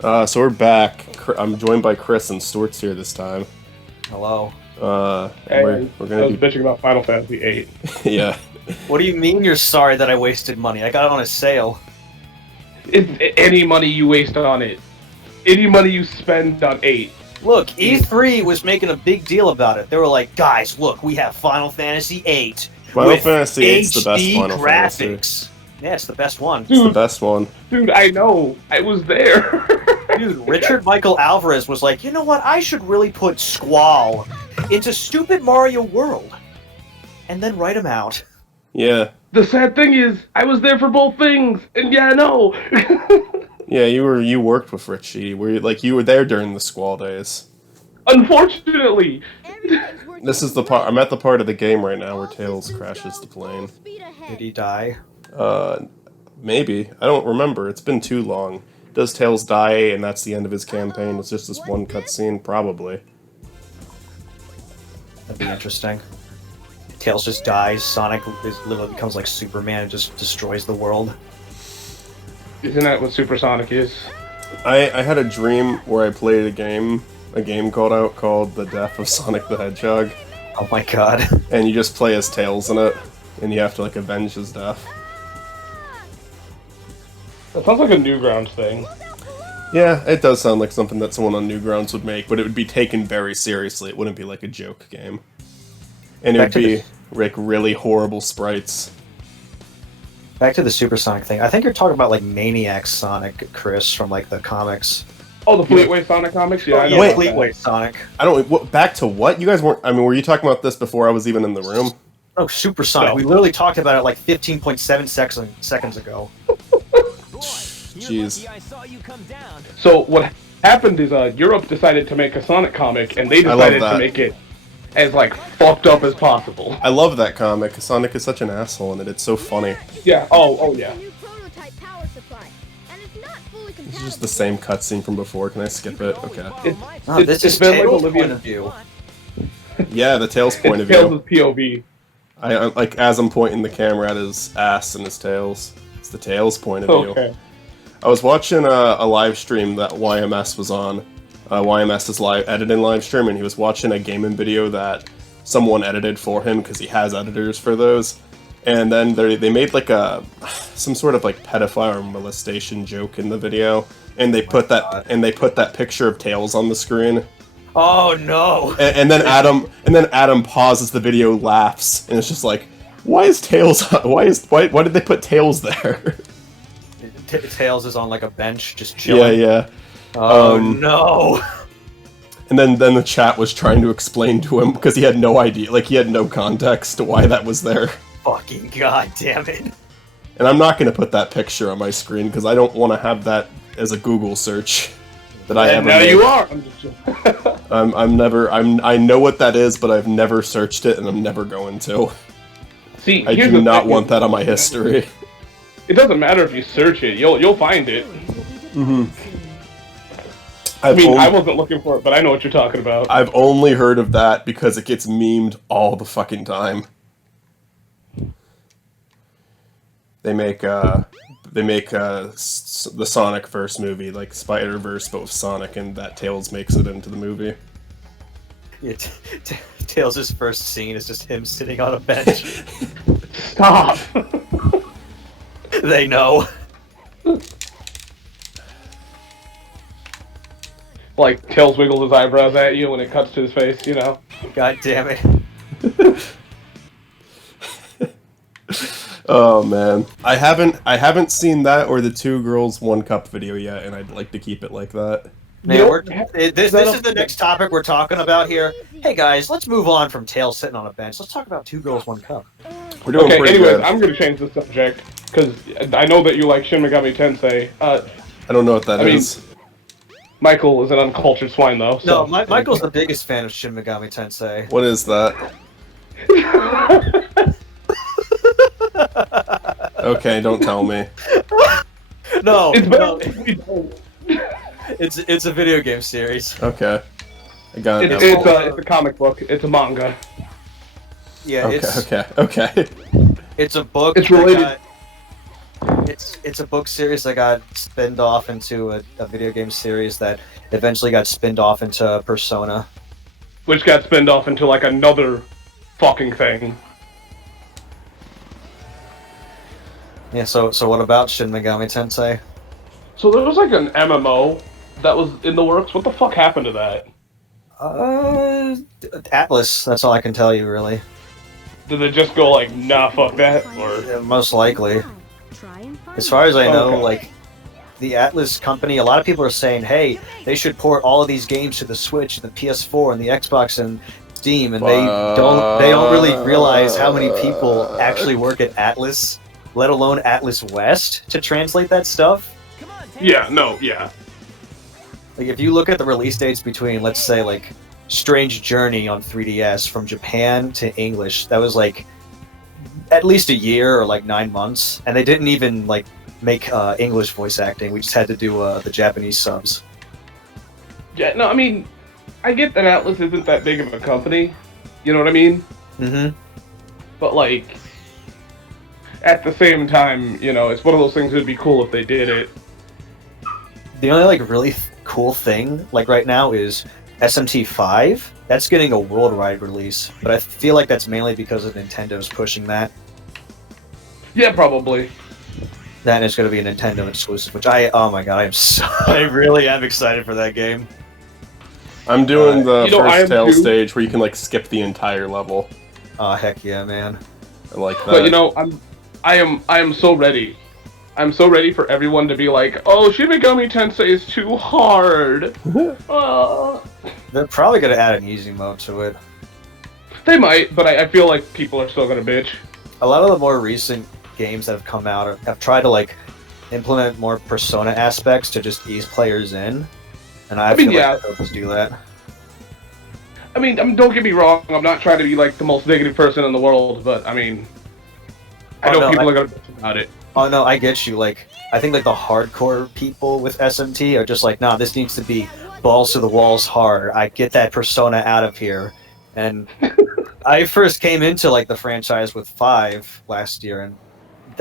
So we're back. I'm joined by Chris and Stuart's here this time. Hello. And we're I gonna was bitching about Final Fantasy VIII. yeah. What do you mean you're sorry that I wasted money? I got it on a sale. Any money you waste on it, any money you spend on 8. Look, E3 was making a big deal about it. They were like, guys, look, we have Final Fantasy VIII Final with Fantasy VIII's the best HD Final Fantasy. graphics. Yeah, it's the best one. It's the best one. Dude, I know. I was there. Dude, Richard Michael Alvarez was like, you know what? I should really put Squall into Stupid Mario World. And then write him out. Yeah. The sad thing is, I was there for both things, and yeah, no. Yeah, you worked with Richie. You were there during the Squall days. Unfortunately. This is the part. I'm at the part of the game right now where Tails crashes the plane. Did he die? Maybe. I don't remember. It's been too long. Does Tails die and that's the end of his campaign? It's just this one cutscene? Probably. That'd be interesting. Tails just dies, Sonic literally becomes like Superman and just destroys the world. Isn't that what Supersonic is? I had a dream where I played a game called The Death of Sonic the Hedgehog. Oh my god. And you just play as Tails in it, and you have to, avenge his death. That sounds like a Newgrounds thing. Yeah, it does sound like something that someone on Newgrounds would make, but it would be taken very seriously. It wouldn't be like a joke game. And it would be, really horrible sprites. Back to the Supersonic thing. I think you're talking about, Maniac Sonic, Chris, from, the comics. Oh, the Fleetway Sonic comics? Yeah, I know. Wait. Fleetway Sonic. I don't... Back to what? You guys weren't... were you talking about this before I was even in the room? Oh, Supersonic. No. We literally talked about it, 15.7 seconds ago. Jeez. So what happened is Europe decided to make a Sonic comic, and they decided to make it as fucked up as possible. I love that comic. Sonic is such an asshole in it. It's so funny. Yeah. Oh yeah. It's just the same cutscene from before. Can I skip it? Okay. This is been Tails' Olivia- point of view. Yeah, the Tails point of It's view. Tails' POV. I as I'm pointing the camera at his ass and his tails. It's the Tails point of view. Okay. I was watching a live stream that YMS was on. YMS's editing live stream, and he was watching a gaming video that someone edited for him because he has editors for those. And then they made some sort of pedophile or molestation joke in the video, and they put that picture of Tails on the screen. Oh no! And then Adam pauses the video, laughs, and it's just like, why is Tails? Why did they put Tails there? Tails is on a bench, just chilling. Yeah. Oh no! And then the chat was trying to explain to him because he had no idea, he had no context to why that was there. Fucking god damn it! And I'm not gonna put that picture on my screen because I don't want to have that as a Google search that I ever Now made. you are. I'm just. I know what that is, but I've never searched it, and I'm never going to. See, I here's do the not thing want is- that on my history. It doesn't matter if you search it; you'll find it. I mean, I wasn't looking for it, but I know what you're talking about. I've only heard of that because it gets memed all the fucking time. They make the Sonic Verse movie, Spider-Verse, but with Sonic, and that Tails makes it into the movie. Yeah, Tails' first scene is just him sitting on a bench. Stop. They know. Tails wiggles his eyebrows at you when it cuts to his face, you know. God damn it. Oh man, I haven't seen that or the Two Girls One Cup video yet, and I'd like to keep it like that. Man, this is the next topic we're talking about here. Hey guys, let's move on from Tails sitting on a bench. Let's talk about Two Girls, One Cup. We're doing Okay, pretty anyways, good. I'm gonna change the subject because I know that you like Shin Megami Tensei. I don't know what that is. Michael is an uncultured swine, though. So. No, Michael's the biggest fan of Shin Megami Tensei. What is that? Okay, don't tell me. No, It's no, better. it's a video game series. Okay, I got it. It's a comic book. It's a manga. Yeah, Okay. it's a book. It's related. it's a book series that got spinned off into a video game series that eventually got spinned off into Persona. Which got spinned off into, like, another fucking thing. Yeah, so what about Shin Megami Tensei? So there was, like, an MMO that was in the works. What the fuck happened to that? Atlas, that's all I can tell you, really. Did they just go like, nah, fuck that? Or Yeah, most likely. As far as I know, like, the Atlas company, a lot of people are saying, hey, they should port all of these games to the Switch, the PS4, and the Xbox, and Steam, and they don't really realize how many people actually work at Atlas, let alone Atlas West, to translate that stuff. yeah, no, yeah. Like, if you look at the release dates between, let's say, like, Strange Journey on 3DS from Japan to English, that was, like, at least a year or, like, 9 months. And they didn't even, like, make English voice acting. We just had to do the Japanese subs. Yeah, no, I mean, I get that Atlas isn't that big of a company. You know what I mean? Mm-hmm. But, like, at the same time, you know, it's one of those things that would be cool if they did it. The only, like, really cool thing, like, right now is SMT5. That's getting a worldwide release, but I feel like that's mainly because of Nintendo's pushing that. Yeah, probably. That is going to be a Nintendo exclusive, which oh my god, I really am excited for that game. I'm doing the you know, first tail too. stage where you can like skip the entire level. Oh heck yeah, man! I like that. But you know, I am so ready. I'm so ready for everyone to be like, oh, Shin Megami Tensei is too hard. They're probably going to add an easy mode to it. They might, but I feel like people are still gonna bitch. A lot of the more recent games that have come out have tried to like implement more Persona aspects to just ease players in, and I feel like they'll just do that. I mean, don't get me wrong. I'm not trying to be like the most negative person in the world, but I mean, I know people are gonna bitch about it. Oh no, I get you. Like, I think like the hardcore people with SMT are just like, nah, this needs to be balls to the walls hard. I get that Persona out of here. And I first came into like the franchise with 5 last year, and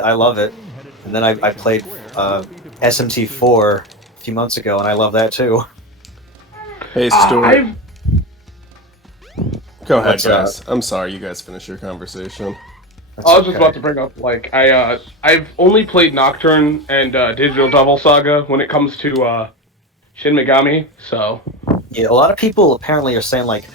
I love it. And then I played SMT4 a few months ago, and I love that too. Hey, Stuart. Go ahead, guys. I'm sorry, you guys finish your conversation. I was just about to bring up, like, I've only played Nocturne and Digital Devil Saga when it comes to Shin Megami, so... Yeah, a lot of people apparently are saying, like,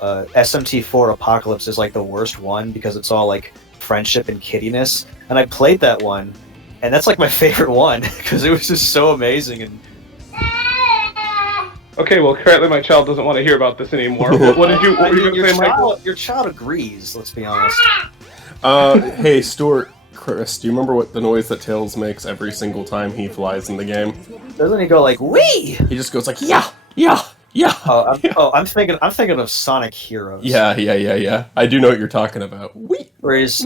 SMT4 Apocalypse is, like, the worst one because it's all, like, friendship and kiddiness. And I played that one, and that's, like, my favorite one because it was just so amazing. And okay, well, currently my child doesn't want to hear about this anymore. What were you going to say, Michael? Your child agrees, let's be honest. Hey, Stuart, Chris, do you remember what the noise that Tails makes every single time he flies in the game? Doesn't he go like "wee"? He just goes like yeah, yeah, yeah. I'm thinking of Sonic Heroes. Yeah. I do know what you're talking about. Wee. Where he's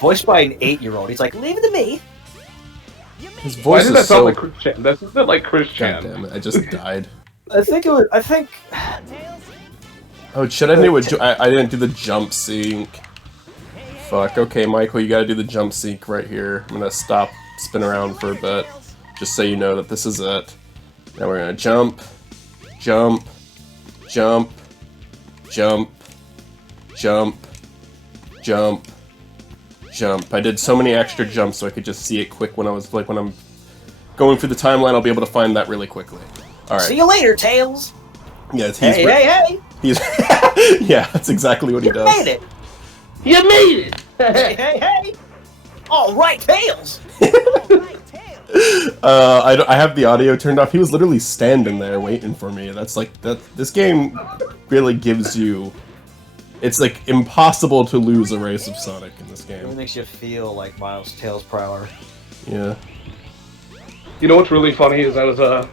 voiced by an 8-year-old. He's like, leave it to me. His Why voice does is that so. sound like Chris Chan? That's not like Chris Chan. God damn it! I just died. I think. Oh shit! I knew it. I didn't do the jump sync. Fuck. Okay, Michael, you gotta do the jump sync right here. I'm gonna stop, spin around for a bit, just so you know that this is it. Now we're gonna jump, jump, jump, jump, jump, jump, jump. I did so many extra jumps so I could just see it quick when when I'm going through the timeline. I'll be able to find that really quickly. All right. See you later, Tails. Yeah, Hey. He's yeah, that's exactly what he does. You made it. You made it! Hey. All right, Tails. I have the audio turned off. He was literally standing there waiting for me. That's like that. This game really gives you. It's like impossible to lose a race of Sonic in this game. It makes you feel like Miles Tails Prower. Yeah. You know what's really funny is I was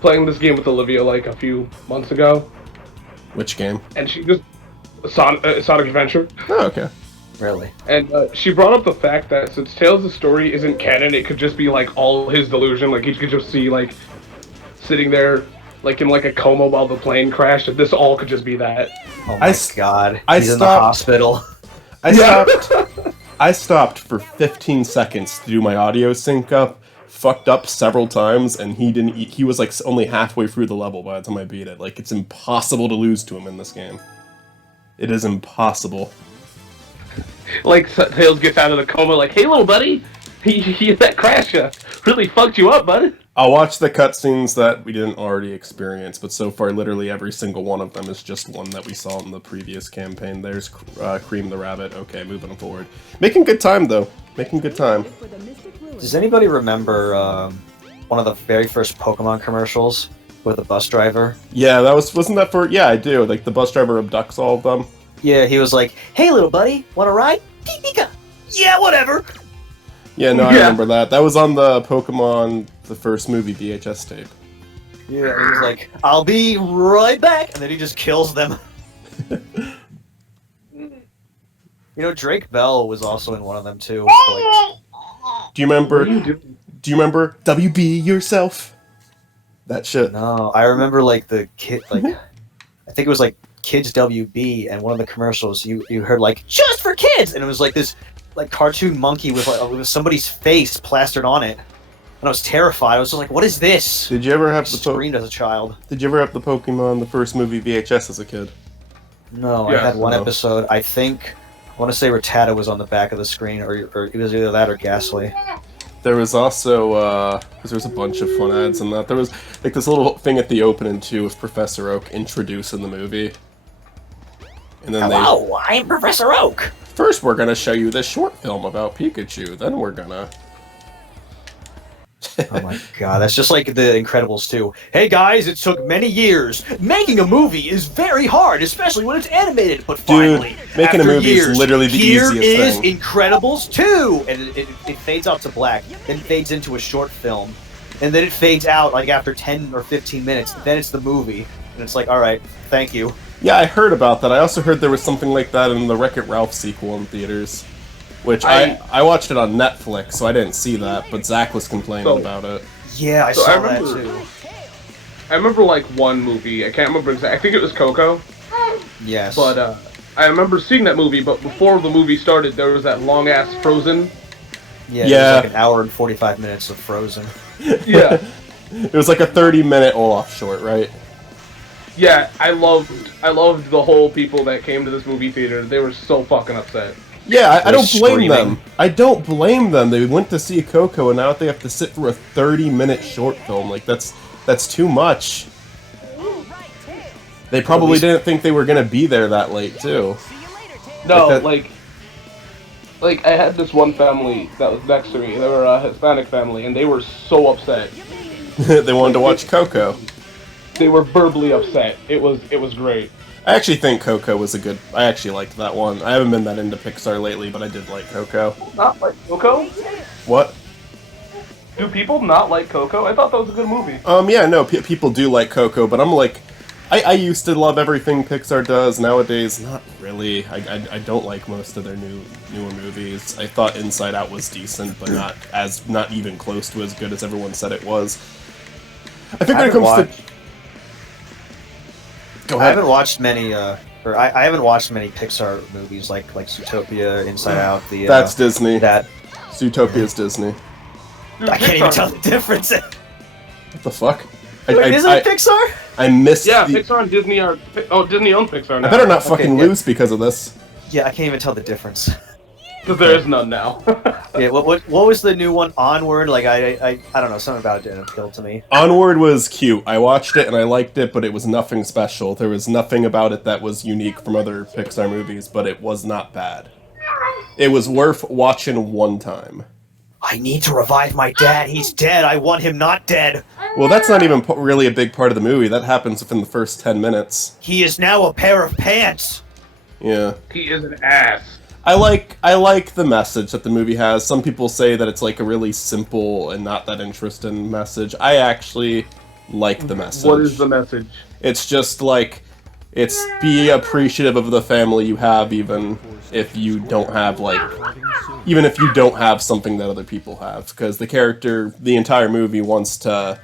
playing this game with Olivia like a few months ago. Which game? And she just Sonic Adventure. Oh, okay. Really? And she brought up the fact that since Tails' story isn't canon, it could just be like all his delusion. Like he could just see like sitting there like in like a coma while the plane crashed. And this all could just be that. Oh my god! I He's in the hospital. I stopped. I stopped for 15 seconds to do my audio sync up, fucked up several times, and he was like only halfway through the level by the time I beat it. Like, it's impossible to lose to him in this game. It is impossible. Like, Tails gets out of the coma, like, hey, little buddy, that crash really fucked you up, bud. I'll watch the cutscenes that we didn't already experience, but so far, literally every single one of them is just one that we saw in the previous campaign. There's Cream the Rabbit. Okay, moving forward. Making good time, though. Making good time. Does anybody remember one of the very first Pokemon commercials with the bus driver? Yeah, wasn't that for... Yeah, I do. Like, the bus driver abducts all of them. Yeah, he was like, hey, little buddy, want to ride? Pika. Yeah, whatever. Yeah, no, I remember that. That was on the Pokemon, the first movie VHS tape. Yeah, he was like, I'll be right back, and then he just kills them. You know, Drake Bell was also in one of them too. Like, Do you remember? Do you remember WB yourself? That shit. no, I remember like the kid, like I think it was like Kids WB, and one of the commercials you heard like just for kids, and it was like this like cartoon monkey with like with somebody's face plastered on it, and I was terrified. I was just like, what is this? Did you ever I have screamed as a child. Did you ever have the Pokemon, the first movie VHS as a kid? No, Yeah, I had one no. episode. I think I want to say Rattata was on the back of the screen, or it was either that or Ghastly. There was also, because there was a bunch of fun ads in that. There was, like, this little thing at the opening, too, with Professor Oak introducing the movie. And then Hello, I'm Professor Oak. First, we're gonna show you this short film about Pikachu, then we're gonna... Oh my god, that's just like The Incredibles 2. Hey guys, it took many years. Making a movie is very hard, especially when it's animated. But finally, making a after movie is years, literally the here easiest is thing. Incredibles 2! And it fades out to black, then fades into a short film, and then it fades out like after 10 or 15 minutes. Then it's the movie, and it's like, alright, thank you. Yeah, I heard about that. I also heard there was something like that in the Wreck-It Ralph sequel in theaters. Which I watched it on Netflix, so I didn't see that, but Zach was complaining about it. Yeah, I So saw I that remember- too. I remember like one movie. I can't remember exactly. I think it was Coco. Yes. But I remember seeing that movie. But before the movie started, there was that long ass Frozen. yeah, Yeah. it was like an hour and 45 minutes of Frozen. Yeah, It was like a 30-minute Olaf short, right? yeah. I loved the whole people that came to this movie theater. They were so fucking upset. Yeah, I don't blame screaming. them. I don't blame them. They went to see Coco, and now they have to sit through a 30-minute short film. Like, that's too much. They probably didn't think they were gonna be there that late, too. No, Like like I had this one family that was next to me. They were a Hispanic family, and they were so upset. They wanted to watch Coco. They were verbally upset. It was great. I actually think Coco was a good... I actually liked that one. I haven't been that into Pixar lately, but I did like Coco. Not like Coco? What? Do people not like Coco? I thought that was a good movie. Yeah, no, people do like Coco, but I'm like... I used to love everything Pixar does. Nowadays, not really. I don't like most of their newer movies. I thought Inside Out was decent, but not even close to as good as everyone said it was. I think when it comes to... Go I ahead. haven't watched many, I haven't watched many Pixar movies like Zootopia, Inside Out. That's Disney. That Zootopia's Disney. Dude, I can't even Pixar- tell the difference. What the fuck? Wait, isn't it Pixar? I missed Yeah, the... Pixar and Disney are... Oh, Disney owns Pixar now. I better not fucking yeah. lose because of this. Yeah, I can't even tell the difference. Because there is none now. Yeah, what was the new one? Onward? Like I don't know, something about it didn't appeal to me. Onward was cute. I watched it and I liked it, but it was nothing special. There was nothing about it that was unique from other Pixar movies, but it was not bad. It was worth watching one time. I need to revive my dad. He's dead. I want him not dead. Well, that's not even really a big part of the movie. That happens within the first 10 minutes. He is now a pair of pants. Yeah. He is an ass. I like the message that the movie has. Some people say that it's like a really simple and not that interesting message. I actually like the message. What is the message? It's just like, it's be appreciative of the family you have, even if you don't have something that other people have. Because the character, the entire movie wants to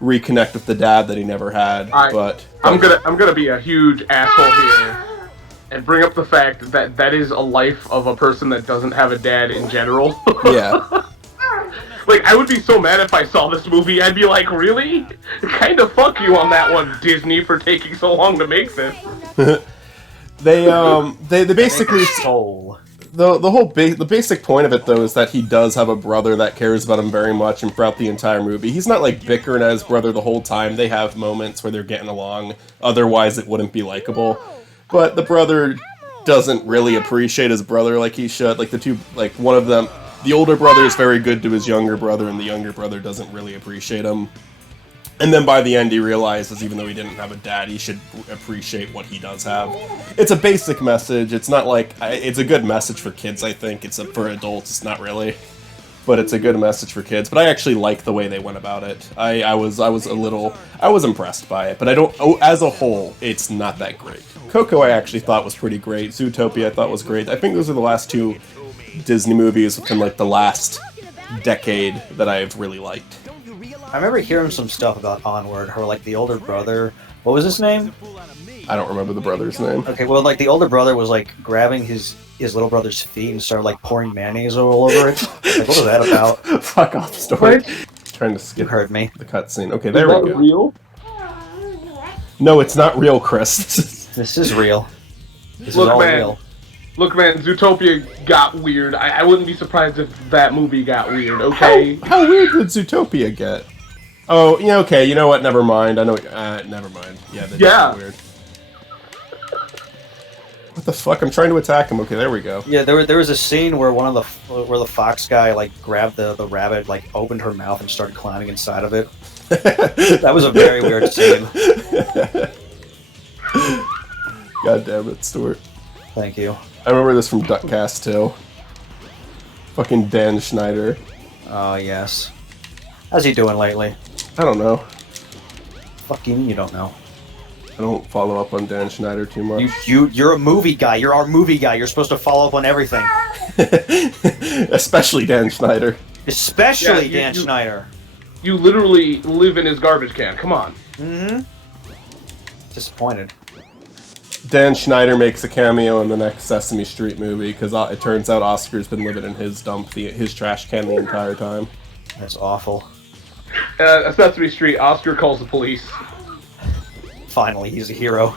reconnect with the dad that he never had, but I'm gonna be a huge asshole here and bring up the fact that that is a life of a person that doesn't have a dad in general. Yeah. Like, I would be so mad if I saw this movie. I'd be like, really? Kind of fuck you on that one, Disney, for taking so long to make this. They basically Soul. the basic point of it though is that he does have a brother that cares about him very much, and throughout the entire movie, he's not like bickering at his brother the whole time. They have moments where they're getting along. Otherwise, it wouldn't be likable. But the brother doesn't really appreciate his brother like he should. Like one of them, the older brother is very good to his younger brother, and the younger brother doesn't really appreciate him. And then by the end, he realizes, even though he didn't have a dad, he should appreciate what he does have. It's a basic message. It's not like... It's a good message for kids, I think. For adults, it's not really. But it's a good message for kids. But I actually like the way they went about it. I was impressed by it. But as a whole, it's not that great. Coco I actually thought was pretty great. Zootopia I thought was great. I think those are the last two Disney movies within like the last decade that I've really liked. I remember hearing some stuff about Onward, how like the older brother, what was his name? I don't remember the brother's name. Okay, well, like the older brother was like grabbing his little brother's feet and started like pouring mayonnaise all over it. Like, what was that about? Fuck off story. Trying to skip You heard me. the cutscene. Okay, there we go. Real? No, it's not real, Chris. This is real. This Look, is all man. real. Look, man, Zootopia got weird. I wouldn't be surprised if that movie got weird, okay? How weird did Zootopia get? Oh, yeah, okay, you know what, never mind. I know, never mind. Yeah, they did get weird. What the fuck? I'm trying to attack him. Okay, there we go. Yeah, there was a scene where the fox guy like grabbed the rabbit, like opened her mouth and started climbing inside of it. That was a very weird scene. God damn it, Stuart. Thank you. I remember this from Duckcast too. Fucking Dan Schneider. Oh yes. How's he doing lately? I don't know. Fuck you, you don't know. I don't follow up on Dan Schneider too much. You're a movie guy. You're our movie guy. You're supposed to follow up on everything. Especially Dan Schneider. Especially Yeah, Dan Schneider. You literally live in his garbage can. Come on. Mm-hmm. Disappointed. Dan Schneider makes a cameo in the next Sesame Street movie because it turns out Oscar's been living in his his trash can the entire time. That's awful. Sesame Street, Oscar calls the police. Finally, he's a hero.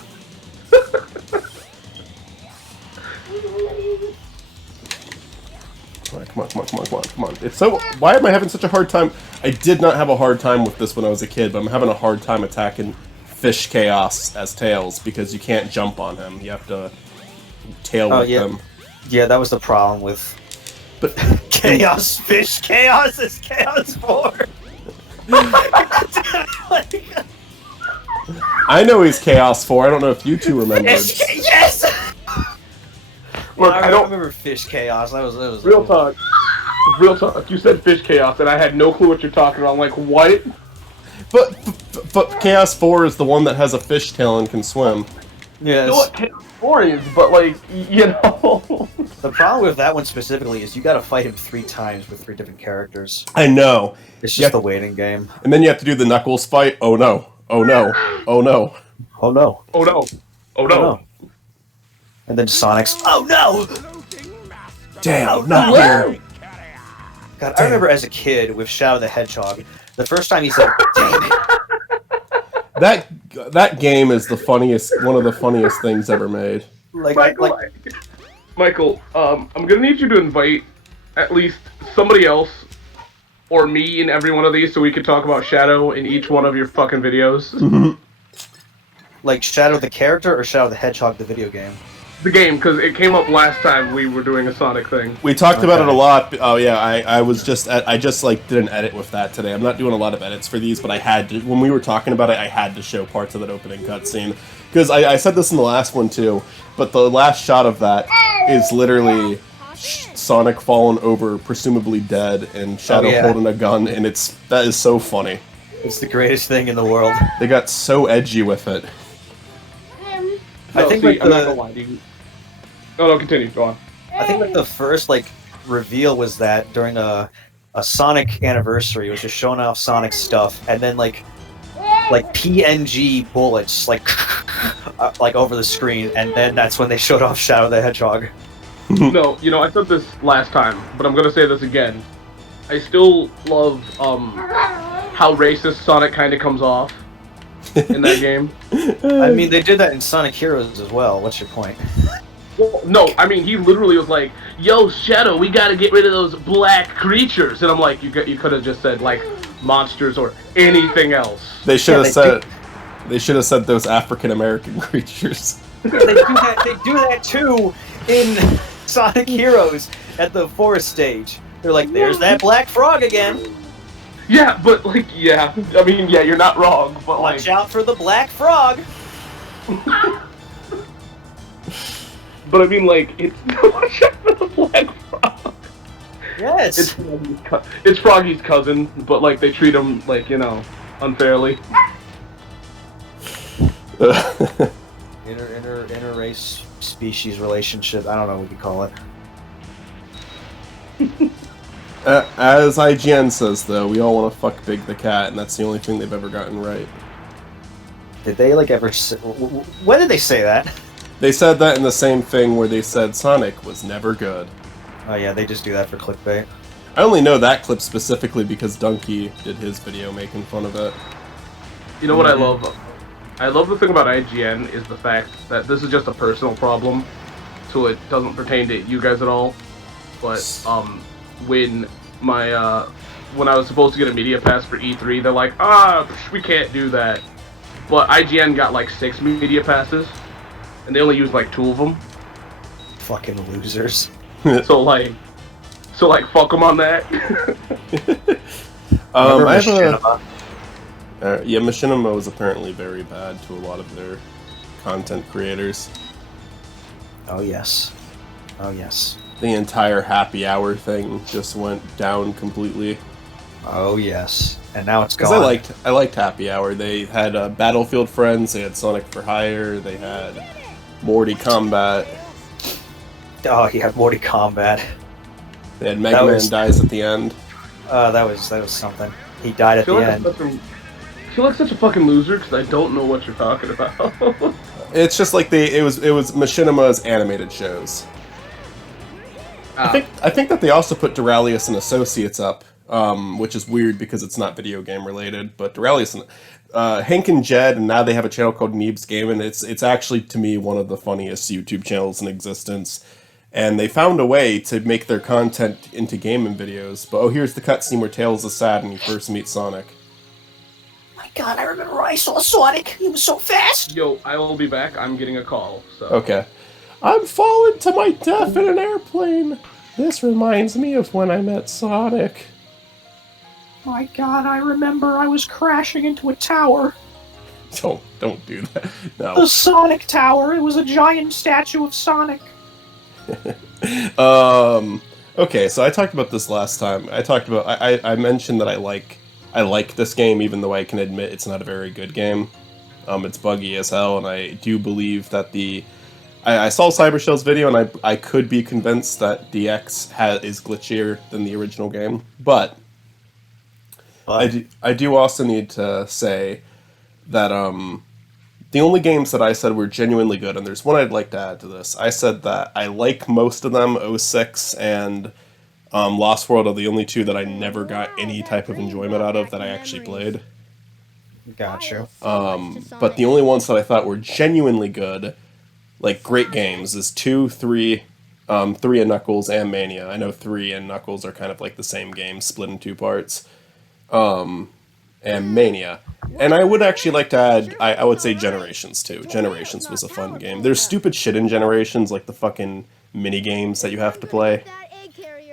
Come on. It's so... Why am I having such a hard time? I did not have a hard time with this when I was a kid, but I'm having a hard time attacking Fish Chaos as Tails because you can't jump on him. You have to tail whip him. Yeah, that was the problem with... But Chaos Fish Chaos is Chaos 4! I know he's Chaos 4. I don't know if you two remembered. Yes! Look, I I don't remember Fish Chaos. That was real talk. Real talk. You said Fish Chaos, and I had no clue what you're talking about. I'm like, what? But Chaos 4 is the one that has a fishtail and can swim. Yes. You know what Chaos 4 is, but like, you know. The problem with that one specifically is you gotta fight him 3 times with 3 different characters. I know. It's just a waiting game. And then you have to do the Knuckles fight. Oh no. Oh no. Oh no. Oh no. Oh no. Oh no. And then Sonic's, oh no! Damn, not here. God, I remember as a kid with Shadow the Hedgehog, the first time he said, damn it. That game is the funniest, one of the funniest things ever made. Michael, I'm gonna need you to invite at least somebody else or me in every one of these so we could talk about Shadow in each one of your fucking videos. Like Shadow the character or Shadow the Hedgehog the video game? The game, because it came up last time we were doing a Sonic thing. We talked about it a lot. Oh yeah, I just like did an edit with that today. I'm not doing a lot of edits for these, but I had to, when we were talking about it, I had to show parts of that opening cutscene. Because I said this in the last one too, but the last shot of that is literally Sonic fallen over, presumably dead, and Shadow holding a gun, and that is so funny. It's the greatest thing in the world. They got so edgy with it. No, I think see, like I'm not gonna lie to you. No, continue. Go on. I think like the first like reveal was that during a Sonic anniversary, it was just showing off Sonic stuff, and then like PNG bullets like like over the screen, and then that's when they showed off Shadow the Hedgehog. No, I said this last time, but I'm gonna say this again. I still love how racist Sonic kind of comes off in that game. I mean, they did that in Sonic Heroes as well. What's your point? Well, no, I mean he literally was like, "Yo, Shadow, we gotta get rid of those black creatures," and I'm like, "You could have just said like monsters or anything else." They should have they said. They should have said those African American creatures. They do that. They do that too in Sonic Heroes at the forest stage. They're like, "There's that black frog again. Yeah, but like, yeah, I mean, yeah, you're not wrong, but like, Watch out for the black frog." but I mean, like, it's watch out for the black frog. Yes. It's Froggy's cousin, but like they treat him like unfairly. Inter-race species relationship. I don't know what you call it. As IGN says, though, we all want to fuck Big the Cat, and that's the only thing they've ever gotten right. Did they like ever? When did they say that? They said that in the same thing where they said Sonic was never good. Oh yeah, they just do that for clickbait. I only know that clip specifically because Donkey did his video making fun of it. You know what I love? I love the thing about IGN is the fact that this is just a personal problem, so it doesn't pertain to you guys at all. But when when I was supposed to get a media pass for E3, they're like, we can't do that. But IGN got like 6 media passes, and they only used like 2 of them. Fucking losers. So like, fuck them on that. I have yeah, Machinima was apparently very bad to a lot of their content creators. Oh yes. Oh yes. The entire happy hour thing just went down completely. Oh yes. And now it's Because gone. I liked Happy Hour. They had Battlefield Friends, they had Sonic for Hire, they had Morty Combat. Oh, he had Morty Kombat. They had Mega Man dies at the end. That was something. He died at the end. I feel like such a fucking loser because I don't know what you're talking about. It's just like it was Machinima's animated shows. I think that they also put Duralius and Associates up, which is weird because it's not video game related. But Duralius and Hank and Jed, and now they have a channel called Neebs Gaming. It's actually to me one of the funniest YouTube channels in existence. And they found a way to make their content into gaming videos. But here's the cutscene where Tails is sad and you first meet Sonic. My God, I remember when I saw Sonic. He was so fast. Yo, I will be back. I'm getting a call. So. Okay. I'm falling to my death in an airplane. This reminds me of when I met Sonic. My God, I remember I was crashing into a tower. Don't do that. No. The Sonic Tower. It was a giant statue of Sonic. Okay, so I talked about this last time. I mentioned that I like this game, even though I can admit it's not a very good game. It's buggy as hell, and I do believe that I saw Cybershell's video, and I could be convinced that DX is glitchier than the original game, but I do also need to say that the only games that I said were genuinely good, and there's one I'd like to add to this. I said that I like most of them. 06 and Lost World are the only 2 that I never got any type of enjoyment out of that I actually played. Got you. But the only ones that I thought were genuinely good, like great games, is 2, 3, 3 and Knuckles, and Mania. I know 3 and Knuckles are kind of like the same game, split in 2 parts. And Mania. And I would actually like to add, I would say Generations too. Generations was a fun game. There's stupid shit in Generations, like the fucking mini games that you have to play.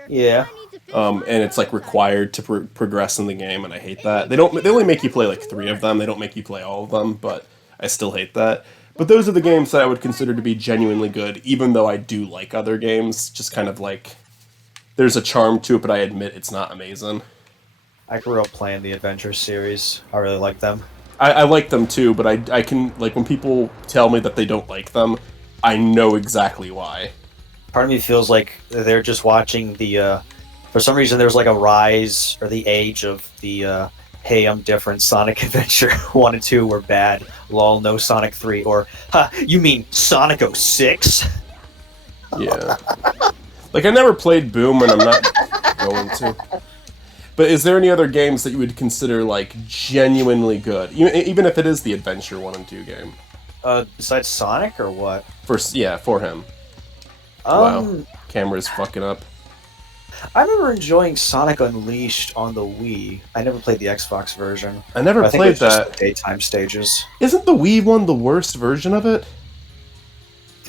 Yeah. And it's like required to progress in the game, and I hate that. They only make you play like 3 of them. They don't make you play all of them, but I still hate that. But those are the games that I would consider to be genuinely good, even though I do like other games. Just kind of like, there's a charm to it, but I admit it's not amazing. I grew up playing the Adventure series. I really like them. I like them too, but I can, like, when people tell me that they don't like them, I know exactly why. Part of me feels like they're just watching the, for some reason there's like a rise or the age of the hey, I'm different. Sonic Adventure 1 and 2 were bad. Lol, no Sonic 3. Or, ha, you mean Sonic 06? Yeah. Like, I never played Boom, and I'm not going to. But is there any other games that you would consider, like, genuinely good? Even if it is the Adventure 1 and 2 game? Besides Sonic, or what? For him. Wow. Camera's fucking up. I remember enjoying Sonic Unleashed on the Wii. I never played the Xbox version. I never I think it played was just that. the daytime stages. Isn't the Wii one the worst version of it?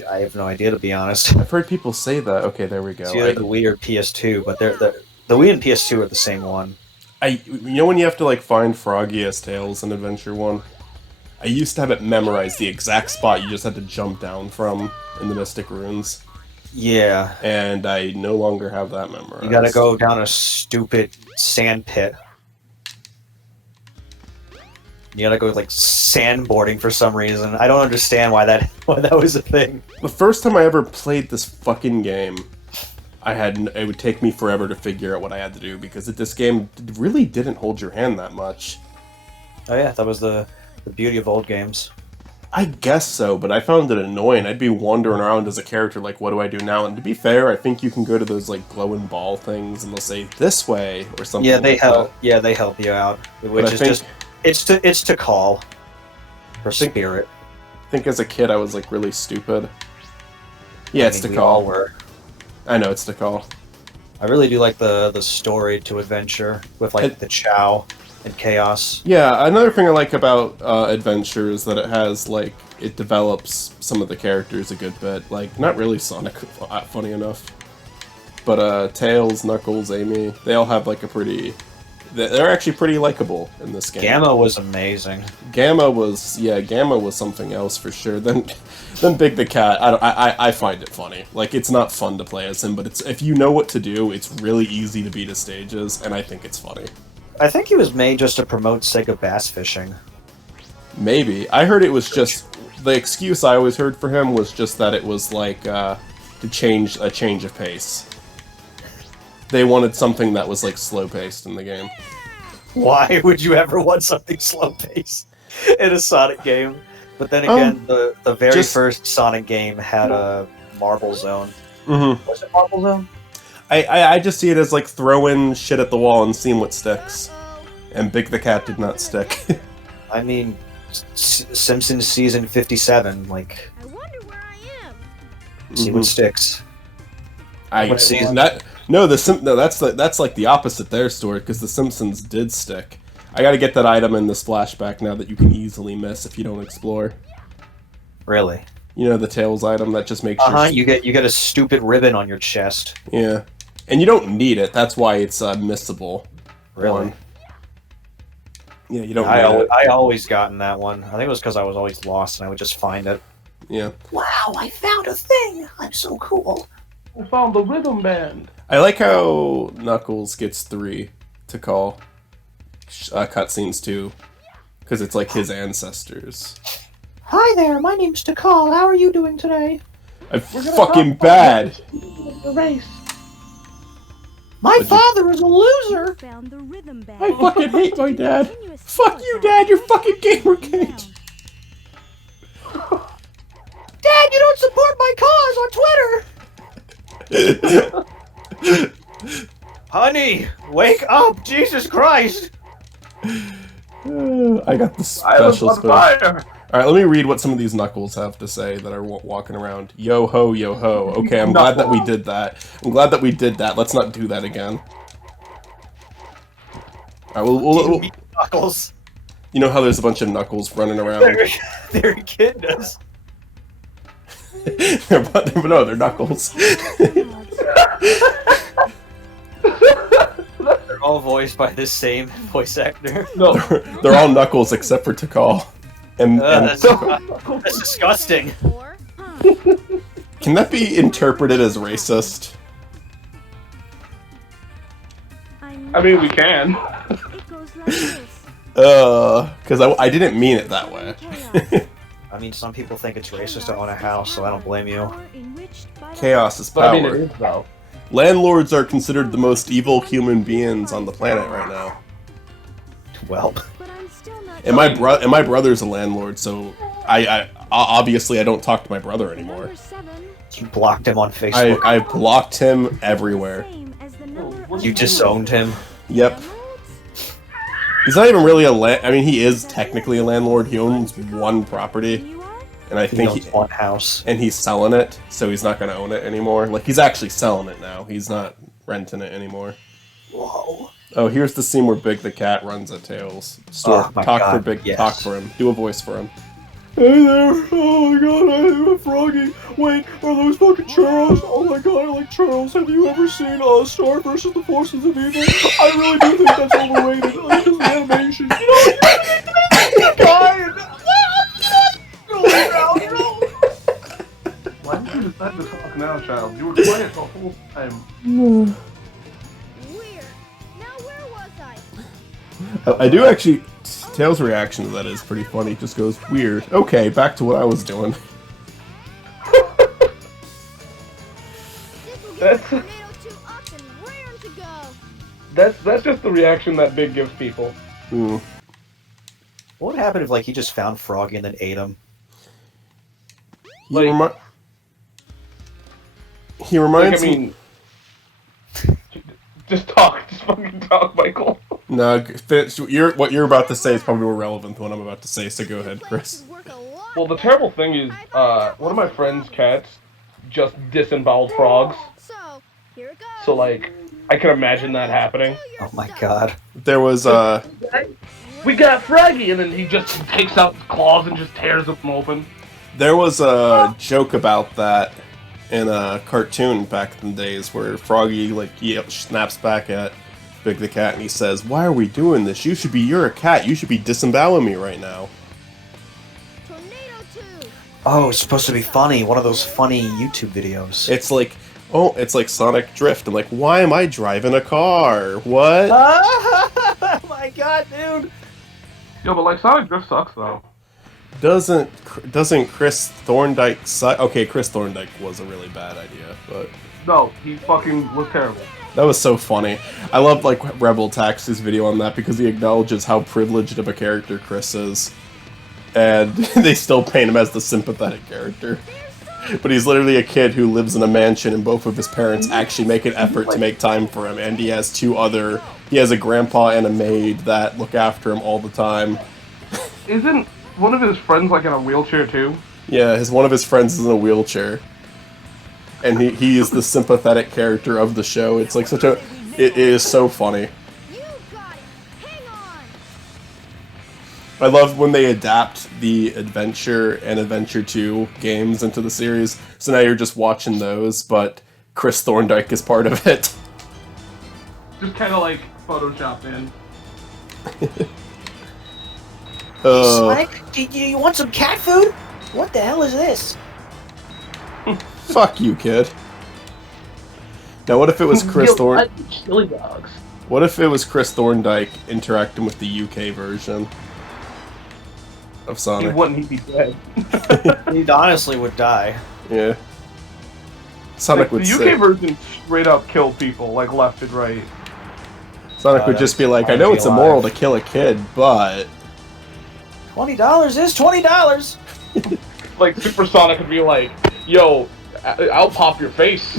I have no idea, to be honest. I've heard people say that. Okay, there we go. It's either the Wii or PS2, but the Wii and PS2 are the same one. You know when you have to like find Froggy as Tails in Adventure 1? I used to have it memorized, the exact spot you just had to jump down from in the Mystic Ruins. Yeah. And I no longer have that memorized. You gotta go down a stupid sand pit. You gotta go like sandboarding for some reason. I don't understand why that was a thing. The first time I ever played this fucking game, it would take me forever to figure out what I had to do because this game really didn't hold your hand that much. Oh yeah, that was the beauty of old games. I guess so, but I found it annoying. I'd be wandering around as a character like, what do I do now? And to be fair, I think you can go to those like glowing ball things and they'll say this way or something. Yeah, they like help. that. Yeah, they help you out, which is just it's to call for spirit. I think as a kid I was like really stupid. Yeah, it's to we call. all were. I know it's to call. I really do like the story to Adventure with like the Chow and Chaos. Yeah, another thing I like about Adventure is that it develops some of the characters a good bit. Like, not really Sonic, funny enough. But Tails, Knuckles, Amy, they all have like they're actually pretty likable in this game. Gamma was amazing. Gamma was something else for sure. Then Big the Cat, I find it funny. Like, it's not fun to play as him, but if you know what to do, it's really easy to beat his stages, and I think it's funny. I think he was made just to promote Sega bass fishing. Maybe. I heard it was just... The excuse I always heard for him was just that it was like, a change of pace. They wanted something that was like slow-paced in the game. Why would you ever want something slow-paced in a Sonic game? But then again, the very first Sonic game had a Marble Zone. Mm-hmm. Was it Marble Zone? I just see it as like throwing shit at the wall and seeing what sticks. And Big the Cat did not stick. I mean, Simpsons season 57, like... I wonder where I am. See what sticks. What season? That's like the opposite their story, because the Simpsons did stick. I gotta get that item in the splashback now that you can easily miss if you don't explore. Really? You know, the Tails item that just makes you get a stupid ribbon on your chest. Yeah. And you don't need it, that's why it's missable. Really? One. Yeah, you don't I always gotten that one. I think it was because I was always lost and I would just find it. Yeah. Wow, I found a thing. I'm so cool. I found the rhythm band. I like how Knuckles gets 3 to call cutscenes too, because it's like his ancestors. Hi there, my name's Takal. How are you doing today? I'm fucking bad! The race. My father is a loser. Found the rhythm band. I fucking hate my dad! Fuck you, Dad! You're fucking Gamergate! Dad, you don't support my cause on Twitter. Honey, wake up! Jesus Christ! I got the I was special on spoon. fire. Alright, let me read what some of these Knuckles have to say that are walking around. Yo ho, yo ho. Okay, I'm glad that we did that. I'm glad that we did that. Let's not do that again. Alright, we'll Knuckles. you know how there's a bunch of Knuckles running around? They're echidnas. they're Knuckles. They're all voiced by the same voice actor. No. They're all Knuckles except for Takal. And That's disgusting. Or, can that be interpreted as racist? I mean, we can. It goes like this. Because I didn't mean it that way. Chaos. I mean, some people think it's racist to own a house, so I don't blame you. Power enriched by the Chaos is But I mean, power. it is though. Landlords are considered the most evil human beings on the planet right now. Well, But I'm still not. And my brother's a landlord, so I obviously I don't talk to my brother anymore. Number 7. you blocked him on Facebook. I blocked him everywhere. Same as the number what You of disowned him. Yep. He's not even really I mean, he is technically a landlord. He owns one property, You are? and I He think owns one house. and he's selling it, so he's not going to own it anymore. Like, he's actually selling it now. He's not renting it anymore. Whoa. Oh, here's the scene where Big the Cat runs at Tails' store. Oh my Talk for God, Big. yes. Talk for him. Do a voice for him. Hey there! Oh my god, I'm a Froggy! Wait, are those fucking churros? Oh my god, I like churros. Have you ever seen Star vs. the Forces of Evil? I really do think that's overrated. Like, just the animation. You know, God! Why did you decide to talk now, child? You were quiet the whole time. Weird. Now where was I? I do actually. Tails' reaction to that is pretty funny. He just goes, weird. Okay, back to what I was doing. This will That's- get the tornado 2 up and raring to go. That's just the reaction that Big gives people. Hmm. What would happen if like he just found Froggy and then ate him? He, Like- he Like, reminds I mean, just talk. Just fucking talk, Michael. No, what you're about to say is probably more relevant to what I'm about to say, so go ahead, Chris. Well, the terrible thing is, one of my friend's cats just disemboweled frogs. So, here it goes. So, like, I can imagine that happening. Oh my god. There was, We got Froggy, and then he just takes out his claws and just tears them open. there was a joke about that in a cartoon back in the days where Froggy, like, he snaps back at Big the Cat and he says, "Why are we doing this? You're a cat. You should be disemboweling me right now." Tornado 2. Oh, it's supposed to be funny. One of those funny YouTube videos. It's like, it's like Sonic Drift. I'm like, why am I driving a car? What? Oh my god, dude. Yo, but like Sonic Drift sucks though. Doesn't Chris Thorndike suck? Okay, Chris Thorndike was a really bad idea, but No, he fucking was terrible. that was so funny. I loved like Rebel Taxi's video on that because he acknowledges how privileged of a character Chris is, and they still paint him as the sympathetic character. But he's literally a kid who lives in a mansion, and both of his parents actually make an effort to make time for him. And he has he has a grandpa and a maid that look after him all the time. Isn't one of his friends like in a wheelchair too? Yeah, one of his friends is in a wheelchair. And he is the sympathetic character of the show. It's like it is so funny. You got it. Hang on. I love when they adapt the Adventure and Adventure 2 games into the series. So now you're just watching those, but Chris Thorndike is part of it. Just kind of like photoshopped in. Sonic, do you want some cat food? What the hell is this? Fuck you, kid. Now what if it was Chris Thorndike? Chili dogs. What if it was Chris Thorndike interacting with the UK version of He Sonic? wouldn't. He'd be dead. He honestly would die. Yeah. Sonic Like, would the say. UK version straight up killed people, like left and right. Sonic Oh, would that just was be like, I fun know to it's be immoral alive." to kill a kid, but $20 is $20. Like Supersonic would be like, "Yo, I'll pop your face.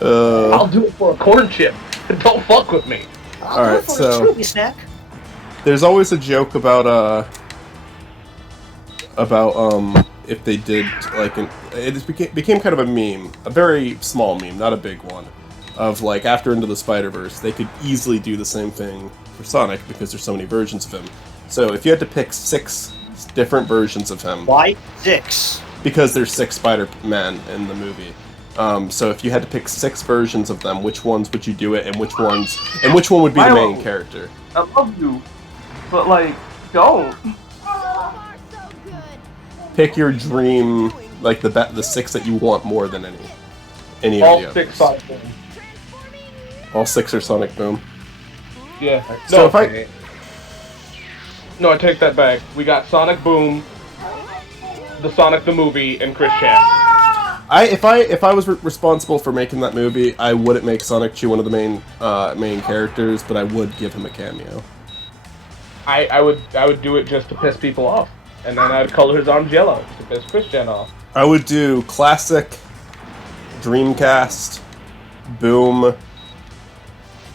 I'll do it for a corn chip. Don't fuck with me." I'll Alright, go for a so- Scooby snack. there's always a joke about if they did like it became kind of a meme, a very small meme, not a big one, of like after Into the Spider-Verse, they could easily do the same thing for Sonic because there's so many versions of him. So if you had to pick 6 different versions of him, Why 6? because there's 6 Spider-Man in the movie. So if you had to pick 6 versions of them, which ones would you do it, and which one would be the main Milo. character? I love you, but like, don't. So far, so good. Pick your dream, like the 6 that you want more than any All of the 6 others. Sonic Boom. All 6 are Sonic Boom. Yeah. So No, if I no, I take that back. We got Sonic Boom, the Sonic the movie, and Chris Chan. If I was responsible for making that movie, I wouldn't make Sonic 2 one of the main characters, but I would give him a cameo. I would do it just to piss people off, and then I'd color his arms yellow to piss Christian off. I would do classic, Dreamcast, Boom,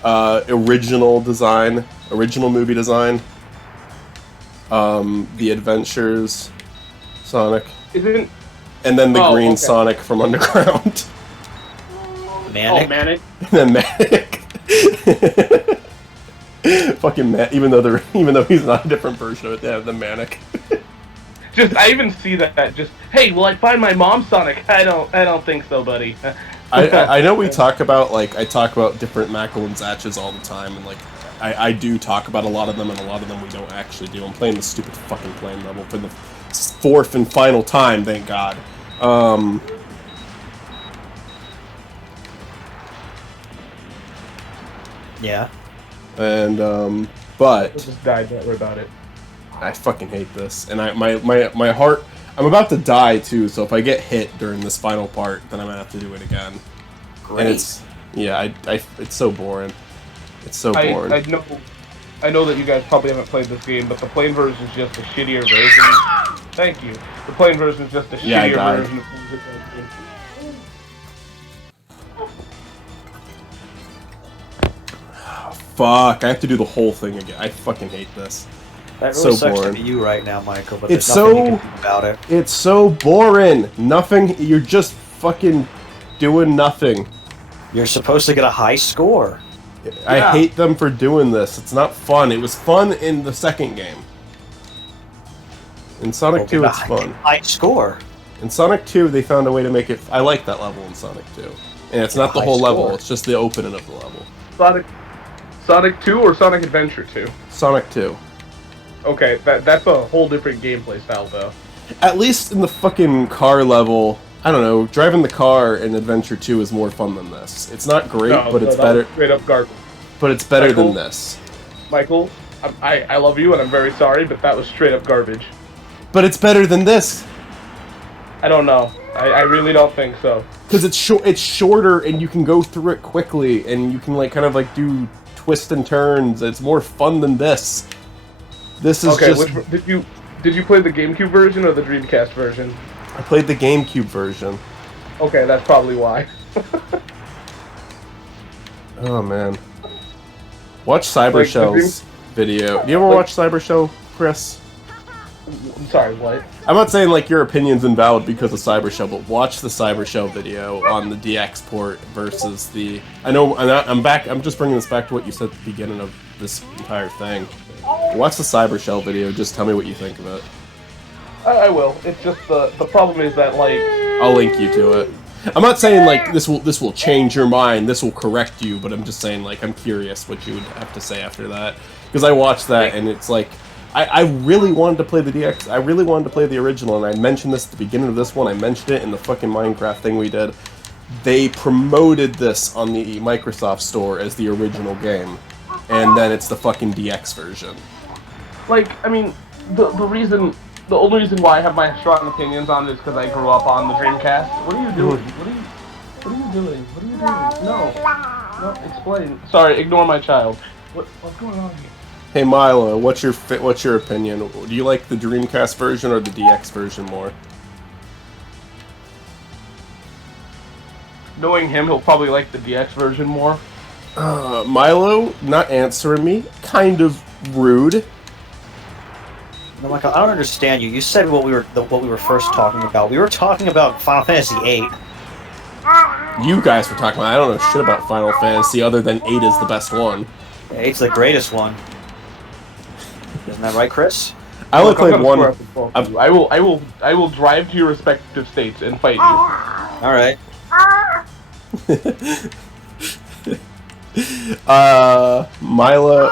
original movie design, The Adventures, Sonic, Isn't and then the green okay. Sonic from Underground, Manic? Manic? and then Manic. Fucking man, even though he's not a different version of it, they have the Manic. Just I even see that. Just hey, will I find my mom Sonic? I don't think so, buddy. I know we talk about I talk about different Mackle and Zatches all the time, and I do talk about a lot of them, and a lot of them we don't actually do. I'm playing the stupid fucking plane level for the fourth and final time, thank God. Yeah. And but Just died. Don't worry about it. I fucking hate this, and my heart. I'm about to die too, so if I get hit during this final part, then I'm gonna have to do it again. Great. And it's it's so boring. It's so boring. I know that you guys probably haven't played this game, but the plain version is just a shittier version. Thank you. The plain version is just a Yeah, I shittier died. version of Fuck! I have to do the whole thing again. I fucking hate this. That so really sucks boring. to be you right now, Michael, but It's there's nothing you so- can do about it. It's so boring. Nothing. You're just fucking doing nothing. You're supposed to get a high score. I Yeah. hate them for doing this. It's not fun. It was fun in the second game. In Sonic 2, it's fun. High score. In Sonic 2, they found a way to make it. I like that level in Sonic 2. And it's not the High whole level, score. it's just the opening of the level. Sonic 2 or Sonic Adventure 2? Sonic 2. Okay, that's a whole different gameplay style, though. At least in the fucking car level, I don't know, driving the car in Adventure 2 is more fun than this. It's not great, but it's that better. was straight up garbage. But it's better than Michael? this. Michael, I love you and I'm very sorry, but that was straight up garbage. But it's better than this. I don't know. I really don't think so. Because it's shorter and you can go through it quickly and you can do twists and turns. It's more fun than this. This is Okay, just. did you play the GameCube version or the Dreamcast version? I played the GameCube version. Okay, that's probably why. Oh man. Watch Cybershell's video. Do you ever watch Cybershell, Chris? I'm sorry, what? I'm not saying your opinion's invalid because of Cybershell, but watch the Cybershell video on the DX port versus the. I know I'm back. I'm just bringing this back to what you said at the beginning of this entire thing. Watch the Cybershell video. Just tell me what you think of it. I will. It's just the problem is that I'll link you to it. I'm not saying this will change your mind. This will correct you, but I'm just saying I'm curious what you would have to say after that because I watched that and it's I really wanted to play the DX. I really wanted to play the original, and I mentioned this at the beginning of this one. I mentioned it in the fucking Minecraft thing we did. They promoted this on the Microsoft Store as the original game, and then it's the fucking DX version. I mean, the only reason why I have my strong opinions on this is because I grew up on the Dreamcast. What are you doing? What are you doing? What are you doing? No, explain. Sorry, ignore my child. What's going on here? Hey Milo, what's your opinion? Do you like the Dreamcast version or the DX version more? Knowing him, he'll probably like the DX version more. Milo, not answering me, kind of rude. No, Michael, I don't understand you. You said what we were first talking about. We were talking about Final Fantasy VIII. You guys were talking about. I don't know shit about Final Fantasy other than 8 is the best one. VIII's the greatest one. Isn't that right, Chris? I only Look, I'm played gonna one. square up with both of you. I will drive to your respective states and fight you. All right. Milo.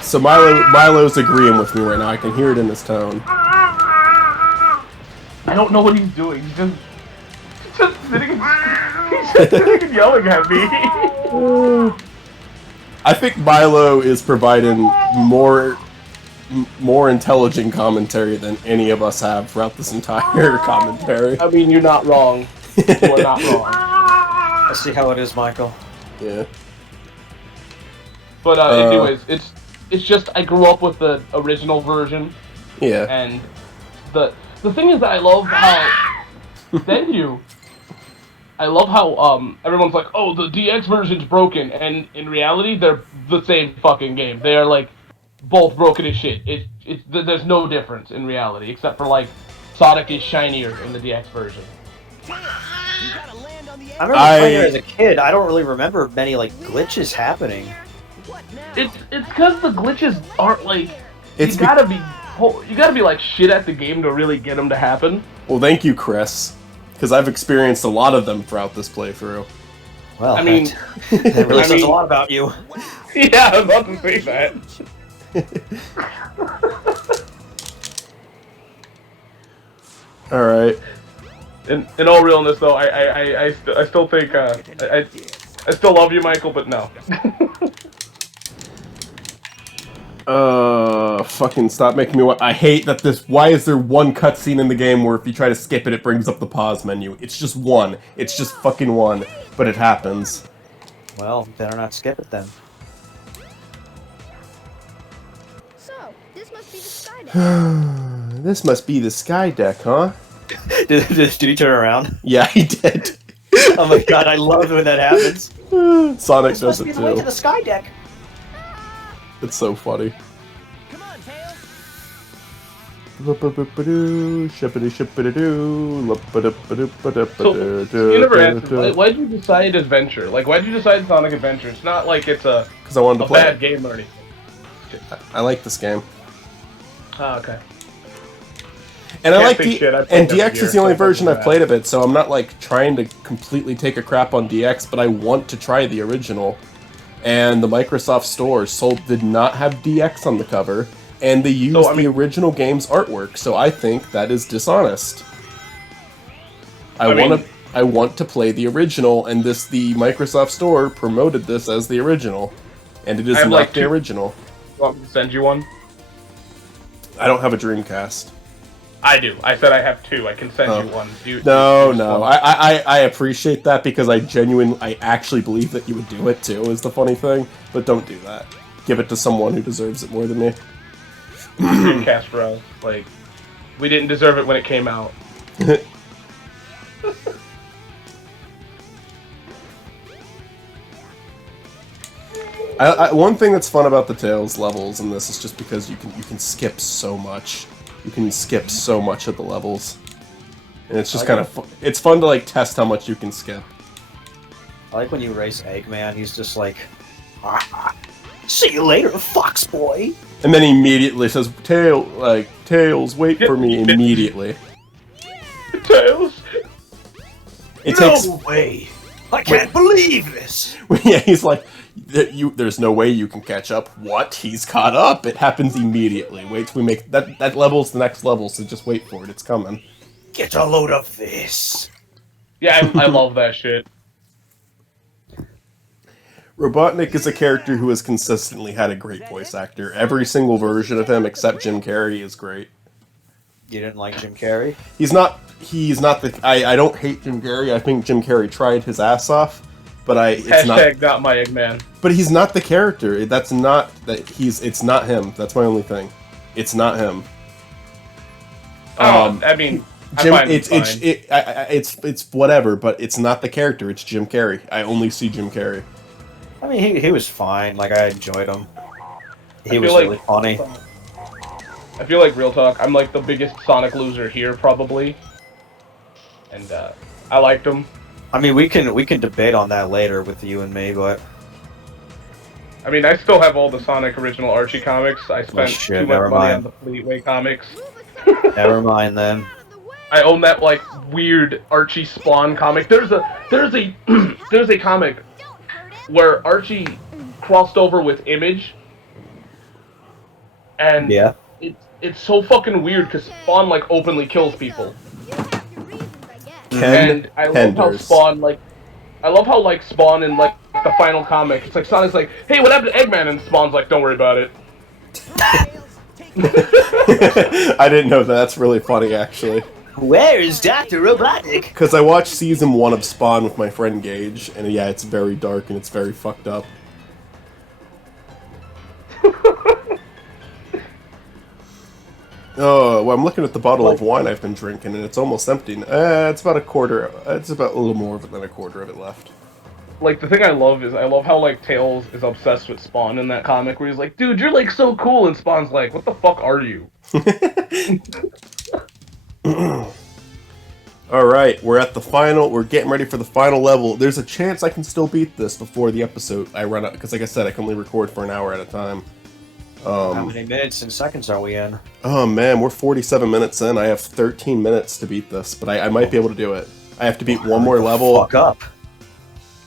So Milo's agreeing with me right now. I can hear it in his tone. I don't know what he's doing. He's just sitting and yelling at me. I think Milo is providing more more intelligent commentary than any of us have throughout this entire commentary. I mean, you're not wrong. You're not wrong. I see how it is, Michael. Yeah. But anyways, it's just I grew up with the original version, Yeah. and the thing is that I love how thank you. I love how everyone's like, oh, the DX version's broken, and in reality, they're the same fucking game. They are like both broken as shit. There's no difference in reality except for like Sonic is shinier in the DX version. I remember playing it as a kid. I don't really remember many like glitches happening. It's because the glitches aren't like It's you gotta be like shit at the game to really get them to happen. Well, thank you, Chris, because I've experienced a lot of them throughout this playthrough. Well, I mean, that really I says mean- a lot about you. Yeah, I was about to say that. All right. In all realness, though, I still think I still love you, Michael, but no. Fucking stop making me. I hate that this. Why is there one cutscene in the game where if you try to skip it, it brings up the pause menu? It's just one. It's just fucking one. But it happens. Well, better not skip it then. So, this must be the sky deck. This must be the sky deck, huh? Did he turn around? Yeah, he did. Oh my god, I love when that happens. Sonic This does must be it the way to too. the sky deck. It's so funny. Come on, Tails. So, you never answered. Why'd you decide Adventure? Like, why'd you decide Sonic Adventure? It's not like it's a Because I wanted to play bad it. game or anything. I like this game. Oh, okay. And I Can't like think shit, I played and Metal DX Gear, is the only so it version doesn't I've played of it, so I'm not like trying to completely take a crap on DX, but I want to try the original. And the Microsoft Store did not have DX on the cover, and they used the original game's artwork, so I think that is dishonest. I want to play the original, and the Microsoft Store promoted this as the original, and it is have, not like, the original. Want me to send you one? I don't have a Dreamcast. I do. I said I have two. I can send you one. No. I appreciate that because I actually believe that you would do it too, is the funny thing. But don't do that. Give it to someone who deserves it more than me. Dreamcast, bro. Like, we didn't deserve it when it came out. One thing that's fun about the Tails levels in this is just because you can skip so much. You can skip so much of the levels. And it's just kind of it's fun to like test how much you can skip. I like when you race Eggman, he's just like, see you later, Fox Boy. And then he immediately says, Tails, wait for me immediately. Tails? It takes way! I can't believe this! yeah, he's like, there's no way you can catch up. What? He's caught up. It happens immediately. Wait till we make that level's the next level, so just wait for it. It's coming. Get a load of this. Yeah, I love that shit. Robotnik is a character who has consistently had a great voice actor. Every single version of him, except Jim Carrey, is great. You didn't like Jim Carrey? He's not the. I don't hate Jim Carrey. I think Jim Carrey tried his ass off, but Hashtag not my Eggman. But he's not the character. It's not him. That's my only thing. It's not him. I mean, Jim, I find it fine. it's whatever, but it's not the character. It's Jim Carrey. I only see Jim Carrey. I mean, he was fine. Like, I enjoyed him. He was feel like- really funny. I feel like, real talk, I'm like the biggest Sonic loser here, probably. And, I liked him. I mean, we can debate on that later with you and me, but I mean, I still have all the Sonic original Archie comics. I spent shit, too never much money mind. on the Fleetway comics. never mind then. I own that, like, weird Archie Spawn comic. There's a there's a comic where Archie crossed over with Image, and Yeah. it's so fucking weird because Spawn like openly kills people, You have your reasons, I guess. and I love how Henders. Spawn Spawn in like the final comic, it's like Sonic's like, hey, what happened to Eggman? And Spawn's like, don't worry about it. I didn't know that. That's really funny, actually. Where is Dr. Robotnik? Because I watched season 1 of Spawn with my friend Gage, and yeah, it's very dark and it's very fucked up. Oh, well, I'm looking at the bottle of wine I've been drinking, and it's almost empty. It's about a quarter. It's about a little more than a quarter of it left. Like, the thing I love how, like, Tails is obsessed with Spawn in that comic, where he's like, dude, you're, like, so cool, and Spawn's like, what the fuck are you? Alright, we're at the final. We're getting ready for the final level. There's a chance I can still beat this before the episode I run out, because like I said, I can only record for an hour at a time. How many minutes and seconds are we in? Oh man, we're 47 minutes in. I have 13 minutes to beat this, but I might be able to do it. I have to beat one more level. Fuck up.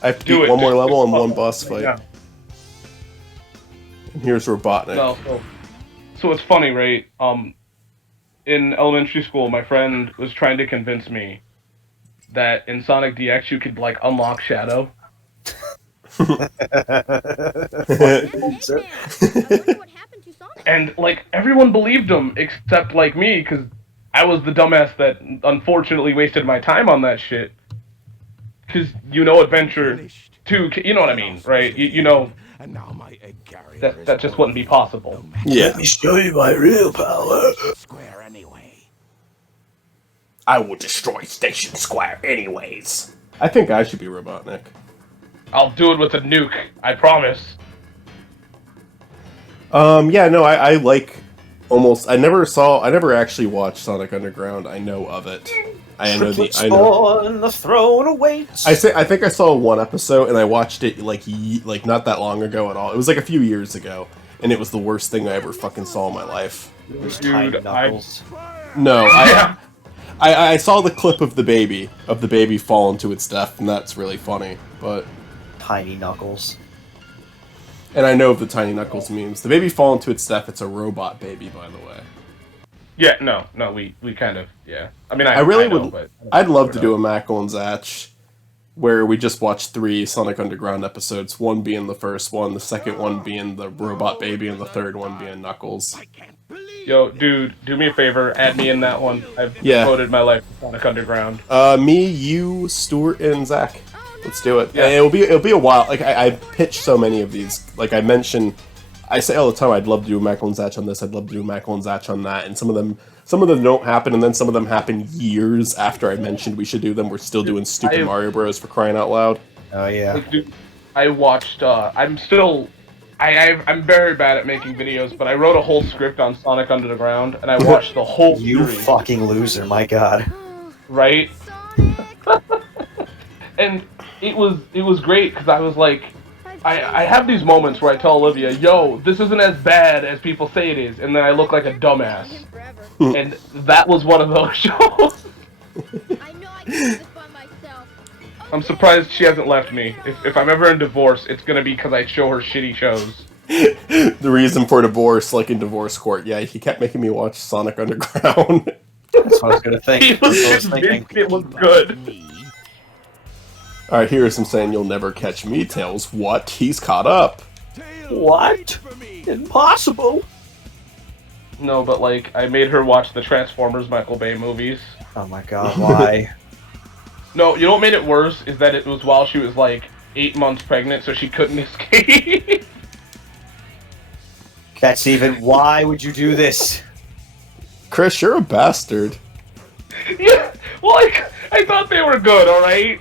I have to beat one more level and one boss fight. Yeah. And here's Robotnik. No, so it's funny, right? In elementary school, my friend was trying to convince me that in Sonic DX you could, like, unlock Shadow. And, like, everyone believed him except, like, me, because I was the dumbass that unfortunately wasted my time on that shit. Because, you know, Adventure 2, you know what I mean, right? You know that just wouldn't be possible. Yeah. Let me show you my real power. Square anyway. I will destroy Station Square anyways. I think I should be Robotnik. I'll do it with a nuke, I promise. Yeah, no, I like almost. I never actually watched Sonic Underground. I know of it. I know the throne awaits. I think I saw one episode and I watched it like not that long ago at all. It was like a few years ago, and it was the worst thing I ever fucking saw in my life. Dude, No, Yeah. I saw the clip of the baby falling to its death, and that's really funny. But Tiny Knuckles. and I know of the Tiny Knuckles memes. The baby falling to its death. It's a robot baby, by the way. Yeah, no, we kind of, yeah. I mean, I really know, would. but I'd love to do a Mackle and Zatch, where we just watch 3 Sonic Underground episodes. One being the first one, the second one being the robot baby, and the third one being Knuckles. Yo, dude, do me a favor, add me in that one. I've devoted my life to Sonic Underground. Me, you, Stuart, and Zach. Let's do it. Yeah. It'll be a while. Like I pitched so many of these. Like I mentioned, I say all the time, I'd love to do a Mackle and Zatch on this. I'd love to do a Mackle and Zatch on that. And some of them don't happen, and then some of them happen years after I mentioned we should do them. We're still doing stupid Mario Bros. For crying out loud. Oh yeah. Like, dude, I watched. I'm very bad at making videos, but I wrote a whole script on Sonic Underground, and I watched the whole You series. fucking loser, my god. Right? And it was great because I was like, I have these moments where I tell Olivia, yo, this isn't as bad as people say it is, and then I look like a dumbass. And that was one of those shows. I know I can do this by myself. I'm surprised she hasn't left me. If I'm ever in divorce, it's gonna be because I show her shitty shows. The reason for divorce, like in divorce court, yeah, he kept making me watch Sonic Underground. That's what I was gonna think. It was good. Alright, here's him saying, "You'll never catch me, Tails." What? He's caught up. What? Impossible. No, but like, I made her watch the Transformers Michael Bay movies. Oh my god, why? No, you know what made it worse is that it was while she was like 8 months pregnant, so she couldn't escape. That's even. Why would you do this? Chris, you're a bastard. Yeah, well, I thought they were good, alright?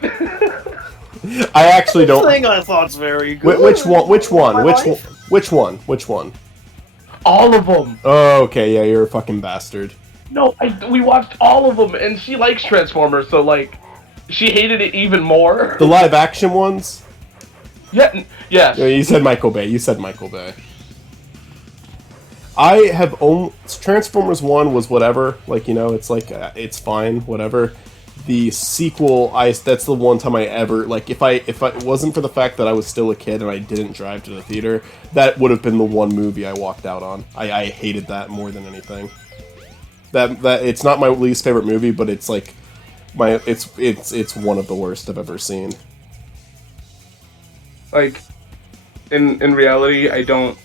I actually The don't. thing I thought's very good. Which one? Which one? My Which life? one? Which one? Which one? All of them. Oh, okay, yeah, you're a fucking bastard. No, we watched all of them, and she likes Transformers, so like, she hated it even more. The live action ones? Yeah, yes. Yeah, you said Michael Bay. You said Michael Bay. I have only Transformers 1 was whatever, like, you know, it's like it's fine, whatever. The sequel, that's the one time I ever, like, if it wasn't for the fact that I was still a kid and I didn't drive to the theater, that would have been the one movie I walked out on. I hated that more than anything. That it's not my least favorite movie, but it's like it's one of the worst I've ever seen. Like, in reality, I don't...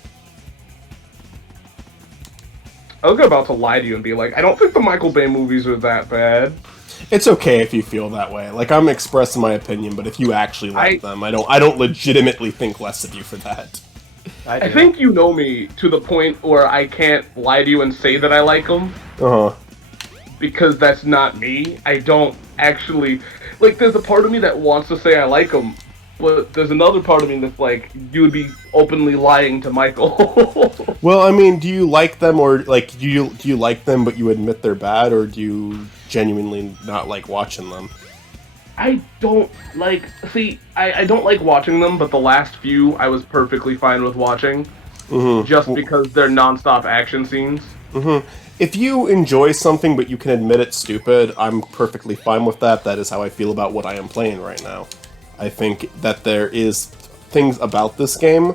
I was about to lie to you and be like, I don't think the Michael Bay movies are that bad. It's okay if you feel that way. Like, I'm expressing my opinion, but if you actually like them, I don't legitimately think less of you for that. I think you know me to the point where I can't lie to you and say that I like them. Uh-huh. Because that's not me. I don't actually... Like, there's a part of me that wants to say I like them, but there's another part of me that's like, you would be openly lying to Michael. Well, I mean, do you like them, or, like, do you like them but you admit they're bad, or do you genuinely not like watching them? I don't like... See, I don't like watching them, but the last few I was perfectly fine with watching. Mm-hmm. Just because they're non-stop action scenes. Mm-hmm. If you enjoy something but you can admit it's stupid, I'm perfectly fine with that. That is how I feel about what I am playing right now. I think that there is things about this game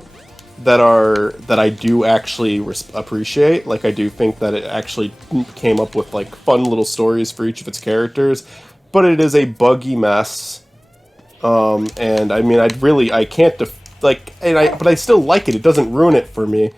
that I do actually appreciate. Like, I do think that it actually came up with, like, fun little stories for each of its characters, but it is a buggy mess. And I mean, I can't but I still like it. It doesn't ruin it for me.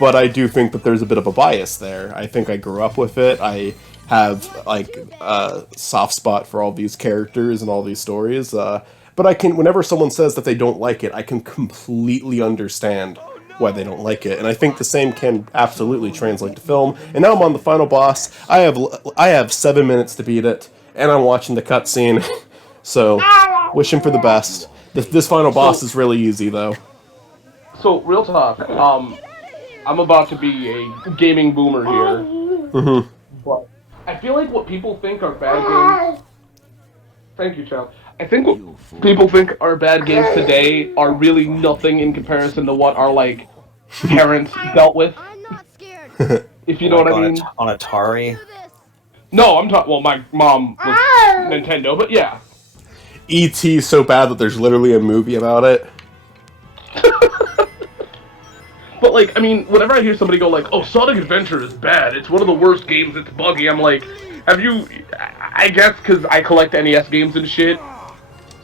But I do think that there's a bit of a bias there. I think I grew up with it. I have, like, a soft spot for all these characters and all these stories. But I can, whenever someone says that they don't like it, I can completely understand why they don't like it. And I think the same can absolutely translate to film. And now I'm on the final boss. I have 7 minutes to beat it, and I'm watching the cutscene. So, wishing for the best. This final boss is really easy, though. So, real talk, I'm about to be a gaming boomer here. Mm-hmm. But I feel like what people think are bad games... Thank you, child. I think what people think are bad games today are really nothing in comparison to what our, like, parents dealt with. I'm not scared. If you know what I mean. On Atari? Do this. No, I'm talking... Well, my mom was Nintendo, but yeah. E.T. is so bad that there's literally a movie about it. But, like, I mean, whenever I hear somebody go, like, oh, Sonic Adventure is bad, it's one of the worst games, it's buggy, I'm like, have you... I guess because I collect NES games and shit.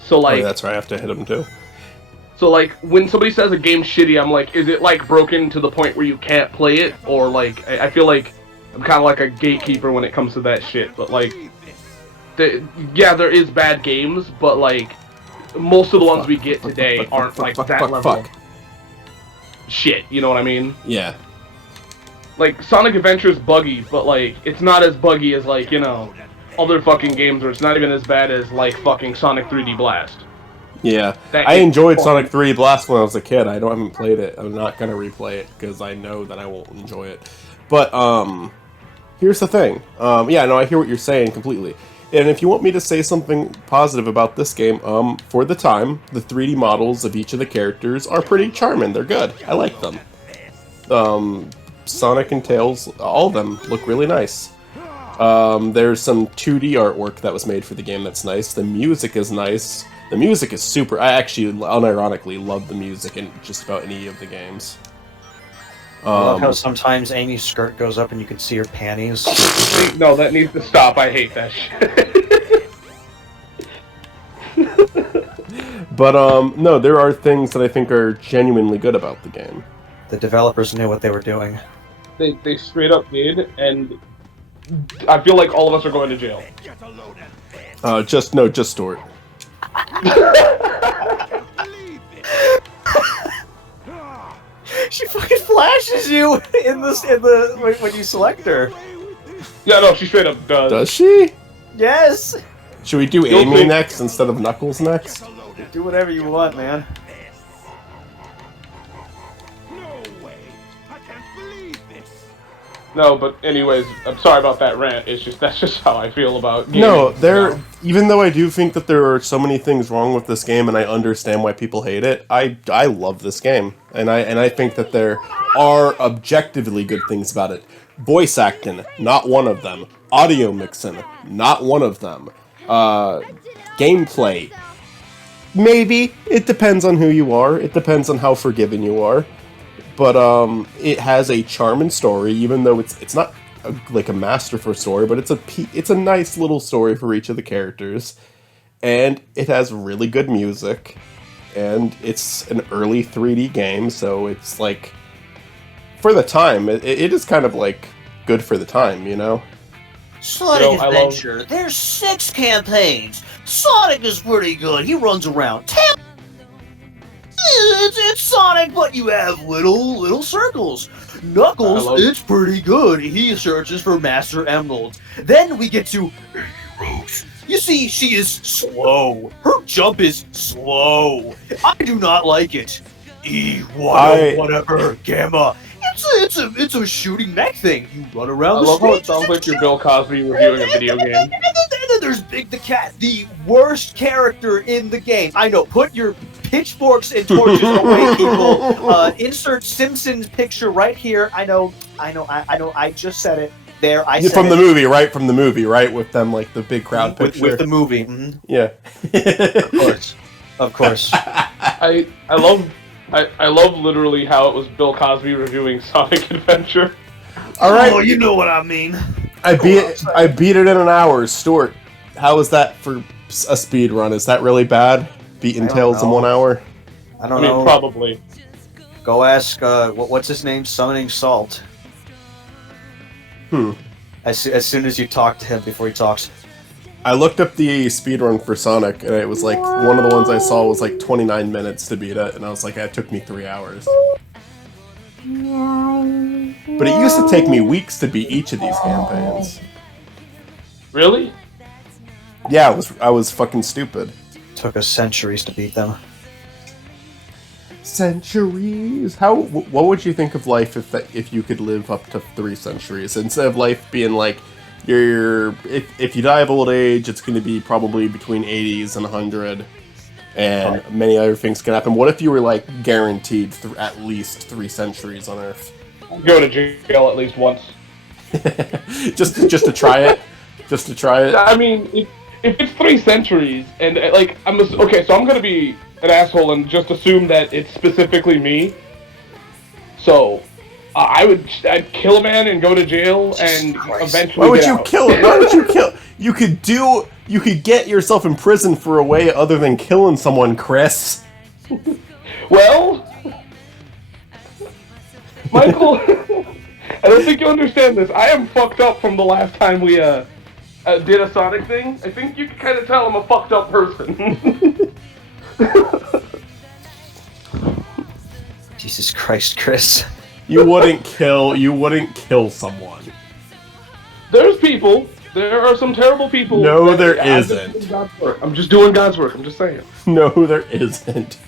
So, like... Oh, yeah, that's right, I have to hit him, too. So, like, when somebody says a game's shitty, I'm like, is it, like, broken to the point where you can't play it? Or, like, I feel like I'm kind of like a gatekeeper when it comes to that shit. But, like, yeah, there is bad games, but, like, most of the ones we get today aren't, like, that level. Shit, you know what I mean? Yeah. Like, Sonic Adventure is buggy, but, like, it's not as buggy as, like, you know, other fucking games where it's not even as bad as, like, fucking Sonic 3D Blast. Yeah. That I enjoyed fucking... Sonic 3D Blast when I was a kid. I haven't played it. I'm not gonna replay it, because I know that I won't enjoy it. But, here's the thing. Yeah, no, I hear what you're saying completely. And if you want me to say something positive about this game, for the time, the 3D models of each of the characters are pretty charming. They're good. I like them. Sonic and Tails, all of them look really nice. There's some 2D artwork that was made for the game that's nice. The music is nice. The music is super... I actually, unironically, love the music in just about any of the games. I love how sometimes Amy's skirt goes up and you can see her panties. No, that needs to stop. I hate that shit. But, no, there are things that I think are genuinely good about the game. The developers knew what they were doing. They straight up did, and I feel like all of us are going to jail. Just Stuart. She fucking flashes you in the when you select her. Yeah, no, she straight up does. Does she? Yes. Should we do Amy next instead of Knuckles next? Do whatever you want, man. No, but anyways, I'm sorry about that rant. That's just how I feel about gaming. No, even though I do think that there are so many things wrong with this game, and I understand why people hate it, I love this game, and I think that there are objectively good things about it. Voice acting, not one of them. Audio mixing, not one of them. Gameplay, maybe. It depends on who you are. It depends on how forgiving you are. But it has a charming story, even though it's not like a masterful story, but it's a nice little story for each of the characters, and it has really good music, and it's an early 3D game, so it's like, for the time, it is kind of like good for the time, you know? Sonic Yo, I love- Adventure, there's 6 campaigns. Sonic is pretty good. He runs around. It's Sonic, but you have little circles. Knuckles, I love- it's pretty good. He searches for Master Emeralds. Then we get to Rose. You see, she is slow. Her jump is slow. I do not like it. Whatever, Gamma. It's a shooting mech thing. You run I around the love how it streets. sounds like you're Bill Cosby reviewing a video game. And then there's Big the Cat, the worst character in the game. I know, put your pitchforks and torches away, people. Insert Simpsons picture right here. I know, I just said it. There, I said From the it. movie, right? From the movie, right? With them, like, the big crowd with, picture. with the movie. Mhm. Yeah. Of course. I love literally how it was Bill Cosby reviewing Sonic Adventure. Alright, Oh, you know what I mean. I beat it in an hour. Stuart, how is that for a speed run? Is that really bad? Beating I don't Tails in know. 1 hour? I I don't mean, know. probably. Go ask what's his name? Summoning Salt. As soon as you talk to him before he talks. I looked up the speed run for Sonic, and it was like, one of the ones I saw was like 29 minutes to beat it, and I was like, it took me 3 hours. But it used to take me weeks to beat each of these campaigns. Really? Yeah, I was fucking stupid. Took us centuries to beat them. Centuries. What would you think of life if you could live up to 3 centuries instead of life being like if you die of old age, it's going to be probably between 80s and 100, and many other things can happen. What if you were like guaranteed at least 3 centuries on Earth? Go to jail at least once. just to try it. Just to try it. I mean, if it's 3 centuries, and like okay, so I'm gonna be an asshole and just assume that it's specifically me. So, I'd kill a man and go to jail and eventually. Why would get you out. kill it? Why would you kill? You could get yourself in prison for a way other than killing someone, Chris. Well, Michael, I don't think you understand this. I am fucked up from the last time we did a Sonic thing. I think you can kind of tell I'm a fucked up person. Jesus Christ, Chris. You wouldn't kill someone. There's people. There are some terrible people. No, there I'm just isn't. doing God's work. I'm just doing God's work. I'm just saying. No, there isn't.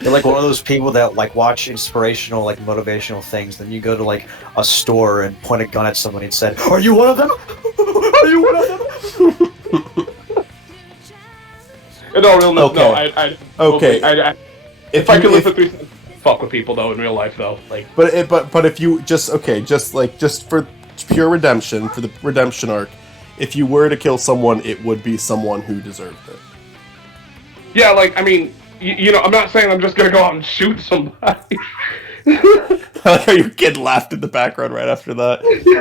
You're like one of those people that like watch inspirational, like motivational things. Then you go to like a store and point a gun at somebody and said, "Are you one of them? Are you one of them?" No, real no. Okay. No, Okay. If I could live for 3 seconds, fuck with people though in real life though. Like, But if you just for pure redemption, for the redemption arc, if you were to kill someone, it would be someone who deserved it. yeah, like I mean, you know, I'm not saying I'm just gonna go out and shoot somebody. I like how your kid laughed in the background right after that.